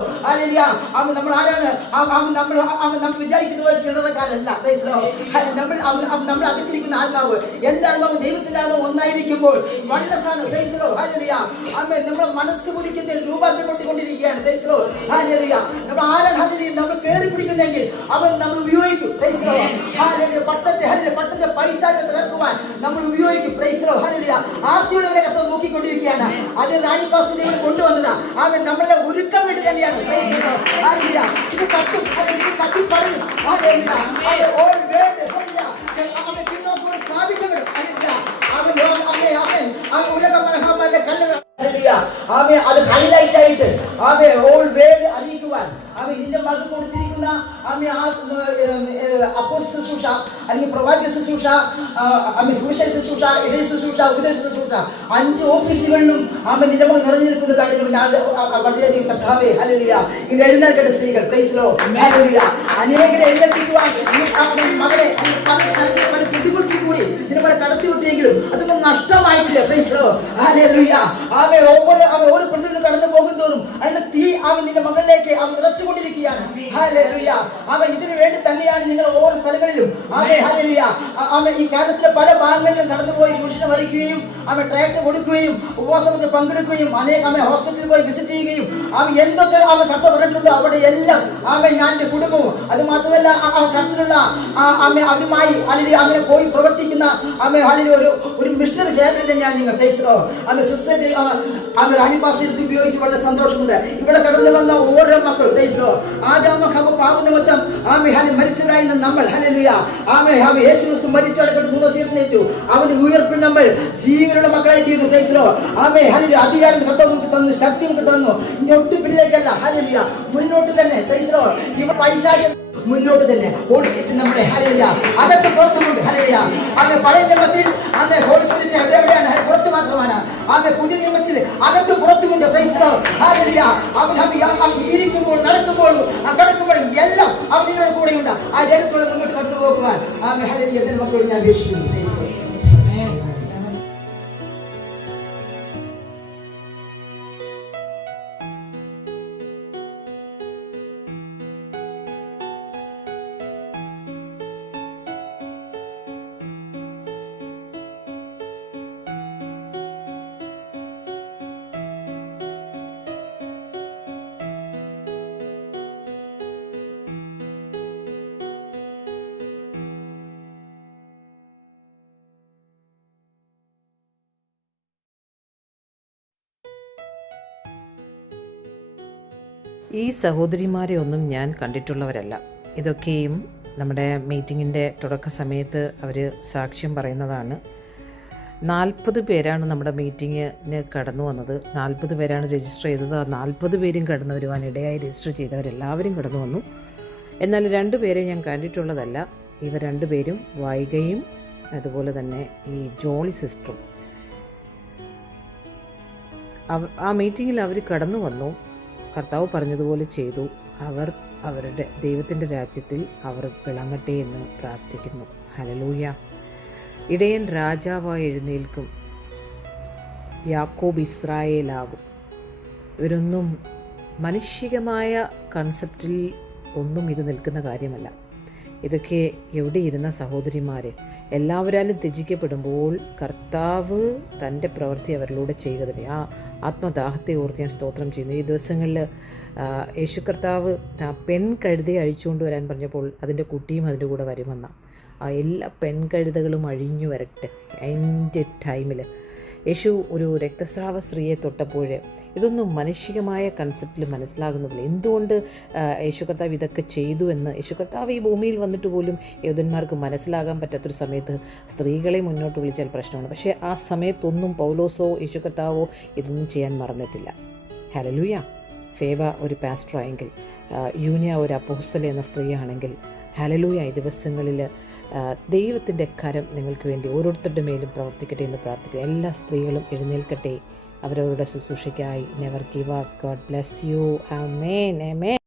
Oh. അവൻ നമ്മൾ ആരാണ്? അവൻ നമ്മൾ അവൻ നമ്മൾ വിചാരിക്കുന്നത് പോലെ ചില്ലറക്കാരല്ല. നമ്മൾ നമ്മൾ അകത്തിരിക്കുന്ന ആത്മാവ് എന്റെ ആത്മാവ് ദൈവത്തിന്റെ ആത്മാവ് ഒന്നായിരിക്കുമ്പോൾ വണ്ണസാണ് അമ്മ നമ്മുടെ മനസ്സ് പുതിക്കുന്ന രൂപാന്തരപ്പെട്ടുകൊണ്ടിരിക്കുകയാണ്. നമ്മൾ ആരാണ്? ഹാലരിയ നമ്മൾ കയറി പിടിക്കുന്നെങ്കിൽ അവൻ നമ്മൾ ഉപയോഗിക്കും. പട്ടത്തെ പട്ടത്തെ പൈസാച തകർക്കുവാൻ നമ്മൾ ഉപയോഗിക്കും. ഫേസിലോ ഹാലരിയ ആർത്തിയുടെ നോക്കിക്കൊണ്ടിരിക്കുകയാണ്. അത് റാണി പാസ് കൊണ്ടുവന്നതാണ് കൊണ്ടുവന്നതാ. അവൻ നമ്മളെ ഒരുക്കം വിട്ട് തന്നെയാണ്. ഇത് കത്തും കത്തി പറയും. അവൻ ഉലക മഹാമാരുടെ കല്ലുകൾ ആമേ അത് ഹൈലൈറ്റ് ആയിട്ട്. ആമേ ഓൾ വേർഡ് ആമേ ഇതിന്റെ മകൻ കൊടുത്തിരിക്കുന്ന ആമേ ആ ശുശ്രൂഷ അല്ലെങ്കിൽ പ്രവാചക ശുശ്രൂഷ ആമേ സുവിശേഷ ശുശ്രൂഷ ഇടയ ശുശ്രൂഷ ഉപദേശ ശുശ്രൂഷ അഞ്ച് ഓഫീസുകളിലും ആമേ നിന്റെ മകൻ നിറഞ്ഞിരിക്കുന്നത് കണ്ടിട്ടുണ്ട് വളരെയധികം കർത്താവേ ഹല്ലേലൂയ. ഇത് എഴുന്നേൽക്കട്ടെ സ്ത്രീകൾ പ്രൈസിലോ ഹല്ലേലൂയ. അനേകരെ എഴുന്നേൽപ്പിക്കുവാൻ ആമേ മകളെ കൂടി കടത്തി വിട്ടെങ്കിലും അതൊന്നും നഷ്ടമായിട്ടില്ല പ്രൈസിലോ ഹല്ലേലൂയ. ആമേ ഓരോ അവൻ ഓരോ പ്രതികൾ കടന്നു പോകുന്തോറും അതിന്റെ തീ അവൻ നിന്റെ മകളിലേക്ക് അവൻ നിറച്ചുകൊണ്ടിരിക്കുകയാണ്. അവൻ ഇതിനു വേണ്ടി തന്നെയാണ് നിങ്ങൾ ഓരോ സ്ഥലങ്ങളിലും ആമേ ആമേ ഈ കാലത്തിലെ പല ഭാഗങ്ങളിലും കടന്നുപോയി സൂക്ഷിച്ചു വരിക്കുകയും അവൻ ട്രാക്ടർ കൊടുക്കുകയും ഉപവാസത്തിൽ പങ്കെടുക്കുകയും അനേകം അമ്മ ഹോസ്പിറ്റലിൽ പോയി വിസിറ്റ് ചെയ്യുകയും അവ എന്തൊക്കെ അവൻ കർത്ത പറഞ്ഞിട്ടുണ്ടോ അവിടെ എല്ലാം ആമ ഞാൻ എന്റെ കുടുംബവും അത് മാത്രമല്ല ആ- ചർച്ചിലുള്ള ആമേ അവരുമായി അല്ലെങ്കിൽ അമ്മയെ പോയി പ്രവർത്തിക്കുന്ന ആമേ അല്ലെങ്കിൽ ഒരു ഒരു മിഷണറി ഫാമിലി തന്നെയാണ് നിങ്ങൾ പ്ലേസിലോ ആമേ സിസ്റ്റർ ആമേ റാണി പാസ് എടുത്ത് ഉപയോഗിച്ച് വളരെ സന്തോഷമുണ്ട്. ഇവിടെ കടന്നു വന്ന ഓരോ മക്കൾ പ്ലേസിലോ ആദ്യം ഹബ പാപ നിമിത്തം ആമേ ഹാലി മരിച്ചവരായിരുന്ന നമ്മൾ ഹലലുയ ആമേ ആമേ യേശു ക്രിസ്തു മരിച്ചടക്കട്ട് മൂന്ന് എഴുന്നേറ്റു അവന്റെ ഉയർപ്പിൽ നമ്മൾ ജീവനുള്ള മക്കളായി തീർന്നു. പ്ലേസിലോ ആമേ ഹലിയ അധികാരം കർത്താവ് നമുക്ക് തന്നു ശക്തി നമുക്ക് തന്നു. ഇങ്ങോട്ട് പിന്നിലേക്കല്ല ഹലിയ മുന്നോട്ട് തന്നെ. പ്ലേസിലോ ഇവ പൈശാചം മുന്നോട്ട് തന്നെ. ഹോളി സ്പിരിറ്റ് നമ്മുടെ. ഹരയില്ല അകത്ത് പുറത്തുമുണ്ട്. ഹരയില്ല ആമെ പഴയ നിയമത്തിൽ ആമെ ഹോളി സ്പിരിറ്റ് എവിടെ എവിടെയാണ് പുറത്ത് മാത്രമാണ്. ആമെ പുതിയ നിയമത്തിൽ അകത്ത് പുറത്തുമുണ്ട്. ഹരയില്ല അവൻ അവൻ ഇരിക്കുമ്പോൾ നടക്കുമ്പോൾ കിടക്കുമ്പോൾ എല്ലാം അവൻ കൂടെയുണ്ട്. ആ ജനത്തോടെ മുന്നോട്ട് കടന്നു ആ മെഹലിൽ എന്റെ മക്കളോട് ഞാൻ അപേക്ഷിക്കുന്നു. ഈ സഹോദരിമാരെ ഒന്നും ഞാൻ കണ്ടിട്ടുള്ളവരല്ല. ഇതൊക്കെയും നമ്മുടെ മീറ്റിങ്ങിന്റെ തുടക്ക സമയത്ത് അവർ സാക്ഷ്യം പറയുന്നതാണ്. നാൽപ്പത് പേരാണ് നമ്മുടെ മീറ്റിങ്ങിന് കടന്നു വന്നത്. നാൽപ്പത് പേരാണ് രജിസ്റ്റർ ചെയ്തത്. ആ നാൽപ്പത് പേരും കടന്നു വരുവാൻ ഇടയായി രജിസ്റ്റർ ചെയ്തവരെല്ലാവരും കടന്നു വന്നു. എന്നാൽ രണ്ട് പേരെ ഞാൻ കണ്ടിട്ടുള്ളതല്ല. ഇവർ രണ്ടുപേരും വൈകയും അതുപോലെ തന്നെ ഈ ജോളി സിസ്റ്ററും. ആ മീറ്റിങ്ങിൽ അവർ കടന്നു വന്നു. കർത്താവ് പറഞ്ഞതുപോലെ ചെയ്തു. അവർ അവരുടെ ദൈവത്തിന്റെ രാജ്യത്തിൽ അവർ വിളങ്ങട്ടെ എന്ന് പ്രാർത്ഥിക്കുന്നു. ഹലലൂയ ഇടയൻ രാജാവായി എഴുന്നേൽക്കും. യാക്കോബ് ഇസ്രായേലാകും. ഇവരൊന്നും മനുഷികമായ കൺസെപ്റ്റിൽ ഒന്നും ഇത് നിൽക്കുന്ന കാര്യമല്ല. ഇതൊക്കെ എവിടെ ഇരുന്ന സഹോദരിമാർ എല്ലാവരാലും ത്യജിക്കപ്പെടുമ്പോൾ കർത്താവ് തന്റെ പ്രവൃത്തി അവരിലൂടെ ചെയ്യുക തന്നെ. ആ ആത്മദാഹത്തെ ഓർത്ത് ഞാൻ സ്തോത്രം ചെയ്യുന്നു. ഈ ദിവസങ്ങളിൽ യേശു കർത്താവ് പെൺ കഴുതി അഴിച്ചുകൊണ്ട് വരാൻ പറഞ്ഞപ്പോൾ അതിന്റെ കുട്ടിയും അതിന്റെ കൂടെ വരുമെന്ന ആ എല്ലാ പെൺകഴുതകളും അഴിഞ്ഞു വരട്ടെ. എന്റെ ടൈമിൽ യേശു ഒരു രക്തസ്രാവ സ്ത്രീയെ തൊട്ടപ്പോൾ ഇതൊന്നും മനുഷികമായ കൺസെപ്റ്റിൽ മനസ്സിലാകുന്നതില്ല. എന്തുകൊണ്ട് യേശു കർത്താവ് ഇതൊക്കെ ചെയ്തു എന്ന്? യേശു കർത്താവ് ഈ ഭൂമിയിൽ വന്നിട്ട് പോലും യോധന്മാർക്ക് മനസ്സിലാകാൻ പറ്റാത്തൊരു സമയത്ത് സ്ത്രീകളെ മുന്നോട്ട് വിളിച്ചാൽ പ്രശ്നമാണ്. പക്ഷേ ആ സമയത്തൊന്നും പൗലോസോ യേശു കർത്താവോ ഇതൊന്നും ചെയ്യാൻ മറന്നിട്ടില്ല. ഹലലൂയ ഫേവ ഒരു പാസ്റ്ററായെങ്കിൽ യൂനിയ ഒരു അപ്പോസ്തല എന്ന സ്ത്രീയാണെങ്കിൽ ഹലലൂയ ഈ ദിവസങ്ങളിൽ ദൈവത്തിന്റെ കരം നിങ്ങൾക്ക് വേണ്ടി ഓരോരുത്തരുടെ മേലും പ്രവർത്തിക്കട്ടെ എന്ന് പ്രാർത്ഥിക്കുക എല്ലാ സ്ത്രീകളും എഴുന്നേൽക്കട്ടെ. അവരവരുടെ ശുശ്രൂഷയ്ക്കായി never give up God bless you amen amen